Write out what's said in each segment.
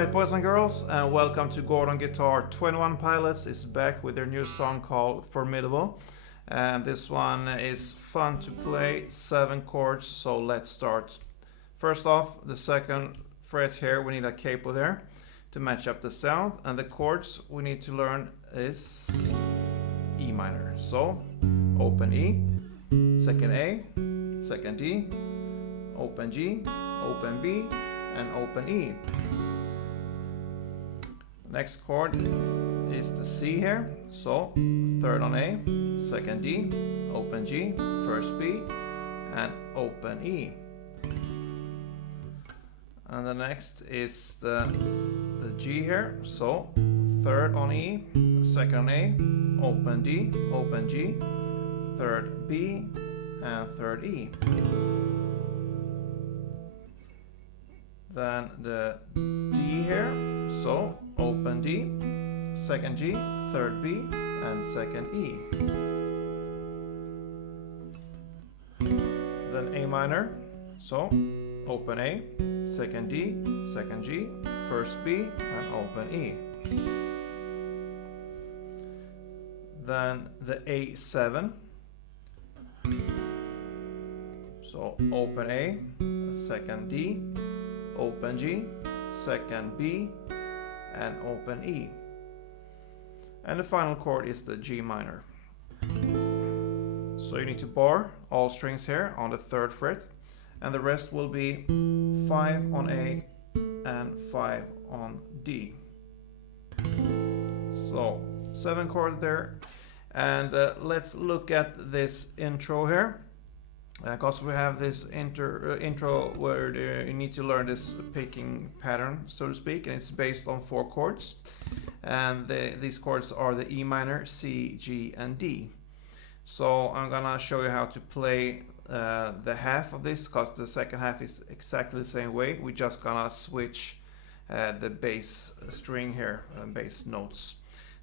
Alright, boys and girls, and welcome to Gordon Guitar. 21 Pilots is back with their new song called Formidable. And this one is fun to play, 7 chords, so let's start. First off, the second fret here, we need a capo there to match up the sound. And the chords we need to learn is E minor. So, open E, second A, second D, open G, open B, and open E. Next chord is the C here, so third on A, second D, open G, first B, and open E. And the next is the G here, so third on E, second on A, open D, open G, third B, and third E. Then the D here, so open D, second G, third B, and second E. Then A minor, so open A, second D, second G, first B, and open E. Then the A7, so open A, second D, open G, second B, and open E. And the final chord is the G minor. So you need to bar all strings here on the 3rd fret, and the rest will be 5 on A and 5 on D. So 7 chords there, and let's look at this intro here. Because we have this intro where you need to learn this picking pattern, so to speak, and it's based on 4 chords. And these chords are the E minor, C, G, and D. So I'm gonna show you how to play the half of this, because the second half is exactly the same way. We're just gonna switch the bass string here, bass notes.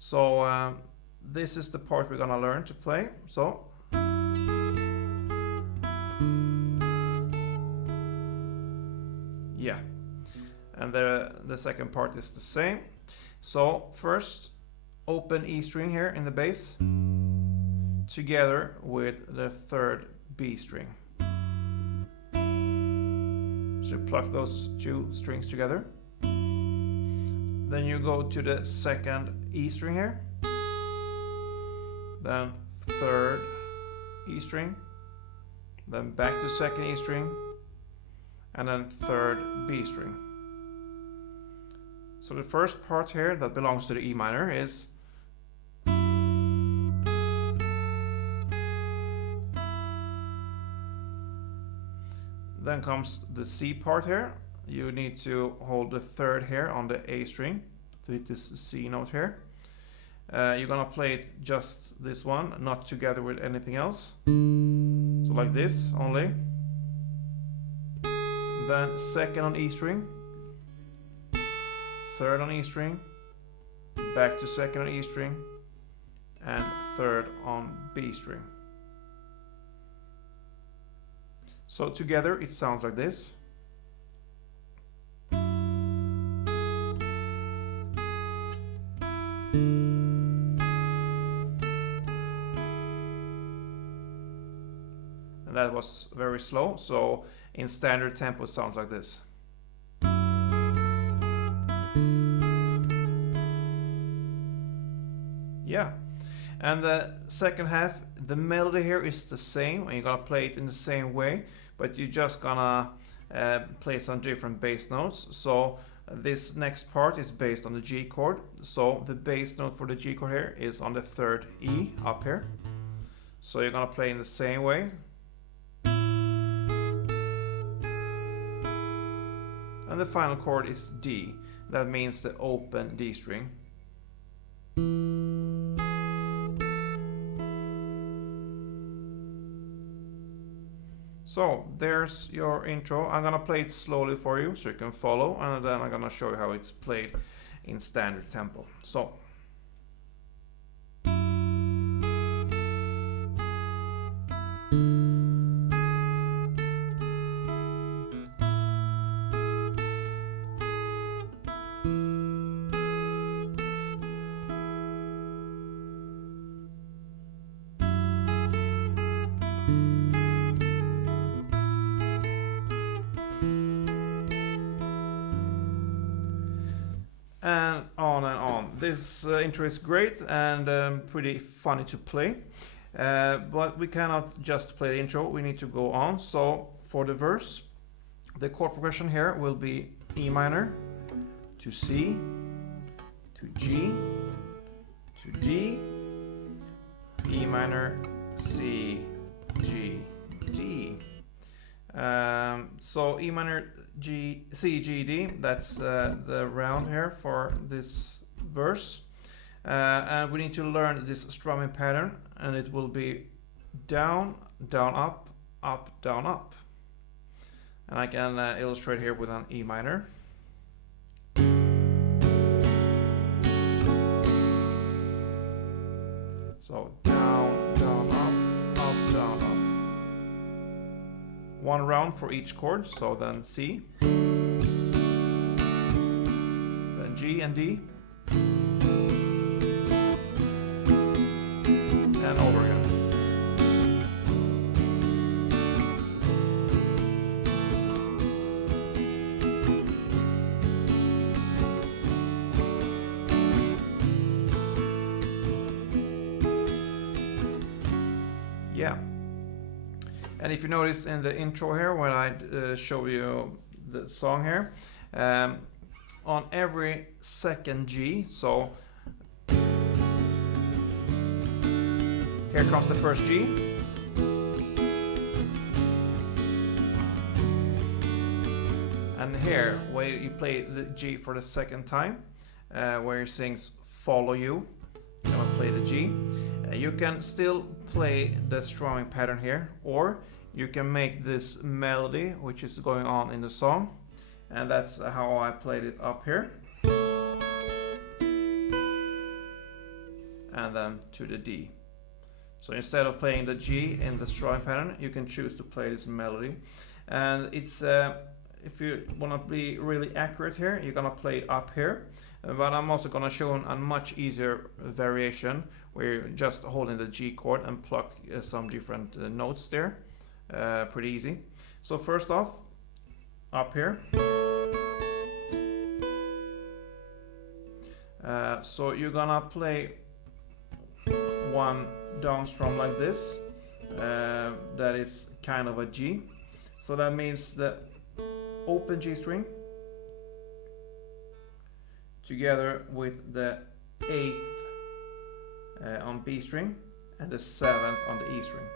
So this is the part we're gonna learn to play. So. Yeah, and the second part is the same. So first, open E string here in the bass together with the 3rd B string. So pluck those 2 strings together. Then you go to the 2nd E string here, then 3rd E string, then back to 2nd E string, and then 3rd B string. So the first part here that belongs to the E minor is then comes the C part here. You need to hold the 3rd here on the A string to hit this C note here. You're gonna play it just this one, not together with anything else. So like this only. Then 2nd on E string, 3rd on E string, back to 2nd on E string, and 3rd on B string. So together it sounds like this. And that was very slow, so in standard tempo it sounds like this. Yeah, and the second half, the melody here is the same, and you're gonna play it in the same way, but you're just gonna play some different bass notes. So this next part is based on the G chord. So the bass note for the G chord here is on the 3rd E up here. So you're gonna play in the same way. And the final chord is D. That means the open D string. So there's your intro. I'm gonna play it slowly for you so you can follow, and then I'm gonna show you how it's played in standard tempo. So. and on and on. This intro is great and pretty funny to play, but we cannot just play the intro, we need to go on. So for the verse, the chord progression here will be E minor to C to G to D, E minor, C, G, D. So E minor, G, C, G, D, that's the round here for this verse. And we need to learn this strumming pattern, and it will be down, down, up, down, up. And I can illustrate here with an E minor. So down, down, up, down, up. One round for each chord, so then C, then G and D, and over again. Yeah. And if you notice in the intro here, when I show you the song here, on every second G, so here comes the first G, and here where you play the G for the second time, where it sings follow you, you're gonna play the G. You can still play the strumming pattern here, or you can make this melody which is going on in the song, and that's how I played it up here, and then to the D. So instead of playing the G in the strumming pattern, you can choose to play this melody. And it's if you want to be really accurate here, you're gonna play it up here, but I'm also gonna show a much easier variation where you're just holding the G chord and pluck some different notes there. Pretty easy. So first off, up here. So you're gonna play one down strum like this. That is kind of a G. So that means the open G string together with the 8th on B string and the 7th on the E string.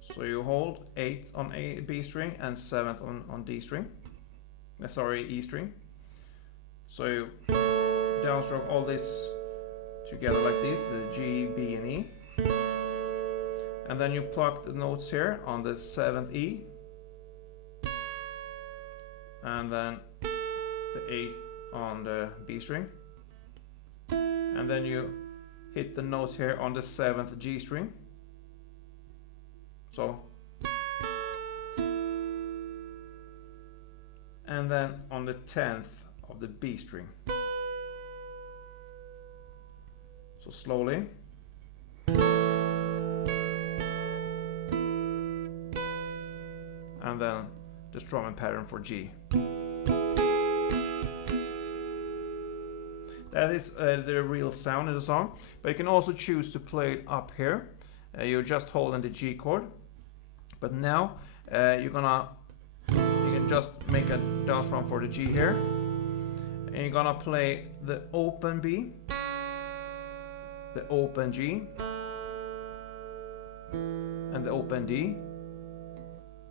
So you hold 8th on B string and 7th on D string. Sorry, E string. So you downstroke all this together like this, the G, B, and E. And then you pluck the notes here on the 7th E. And then the 8th on the B string. And then you hit the notes here on the 7th G string. So, and then on the 10th of the B string. So slowly. And then the strumming pattern for G. That is the real sound in the song, but you can also choose to play it up here. You're just holding the G chord, but now you can just make a down strum for the G here, and you're gonna play the open B, the open G, and the open D,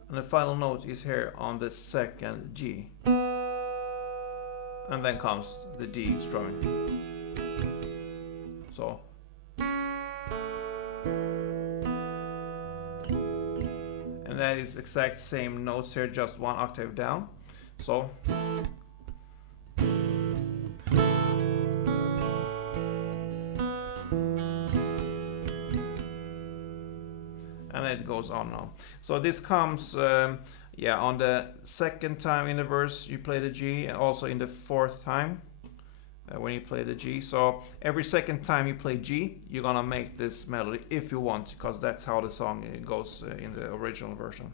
and the final note is here on the 2nd G. And then comes the D strumming. So. And that is exact same notes here, just one octave down. So. And it goes on now. So this comes on the 2nd time in the verse you play the G, and also in the 4th time when you play the G. So every 2nd time you play G, you're gonna make this melody if you want, because that's how the song goes in the original version.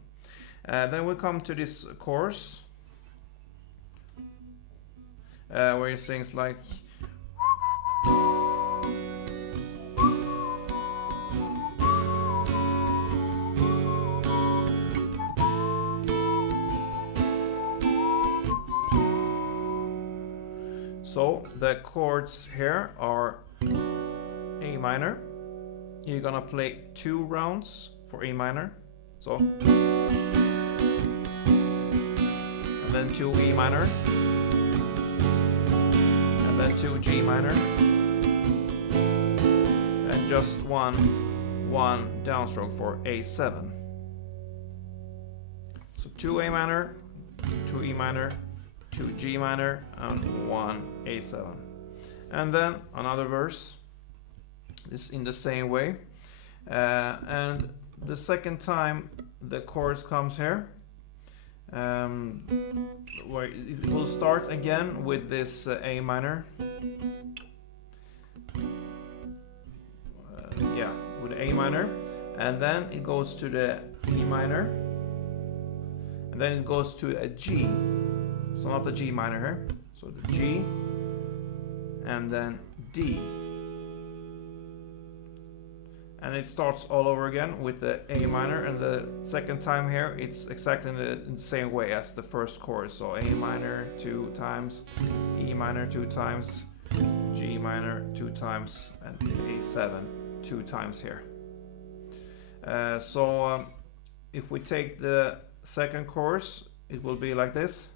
Then we come to this chorus, where he sings like. So the chords here are A minor. You're gonna play 2 rounds for A minor. So, and then 2 E minor, and then 2 G minor, and just one downstroke for A7. So 2 A minor, 2 E minor, 2 G minor, and 1 A7. And then another verse, this in the same way. And the second time the chords comes here, where it will start again with this A minor. Yeah, with A minor, and then it goes to the E minor, and then it goes to a G. So not the G minor here, so the G, and then D. And it starts all over again with the A minor, and the second time here it's exactly in the same way as the first chord. So A minor 2 times, E minor 2 times, G minor 2 times, and A7 2 times here. If we take the second chorus, it will be like this.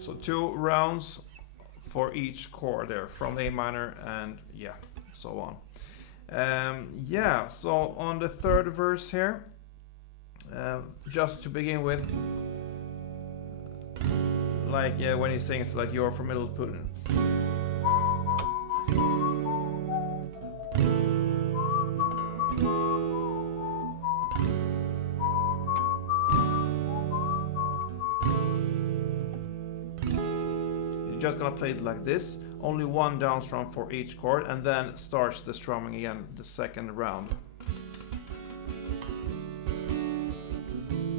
So 2 rounds for each chord there, from A minor and yeah, so on. So on the third verse here, just to begin with, like when he sings like "You're Formidable Pudding." Just gonna play it like this, only 1 down strum for each chord, and then starts the strumming again the second round,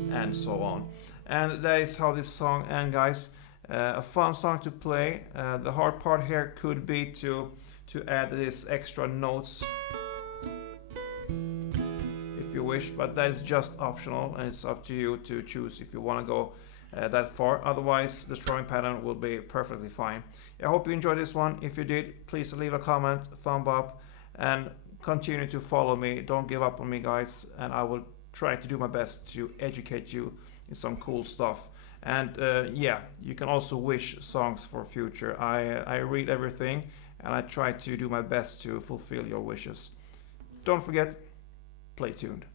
and so on. And that is how this song ends, guys. A fun song to play. The hard part here could be to add this extra notes if you wish, but that is just optional, and it's up to you to choose if you want to go that far. Otherwise, the strumming pattern will be perfectly fine. I hope you enjoyed this one. If you did, please leave a comment, thumb up, and continue to follow me. Don't give up on me, guys, and I will try to do my best to educate you in some cool stuff. And you can also wish songs for future. I read everything, and I try to do my best to fulfill your wishes. Don't forget, play tuned.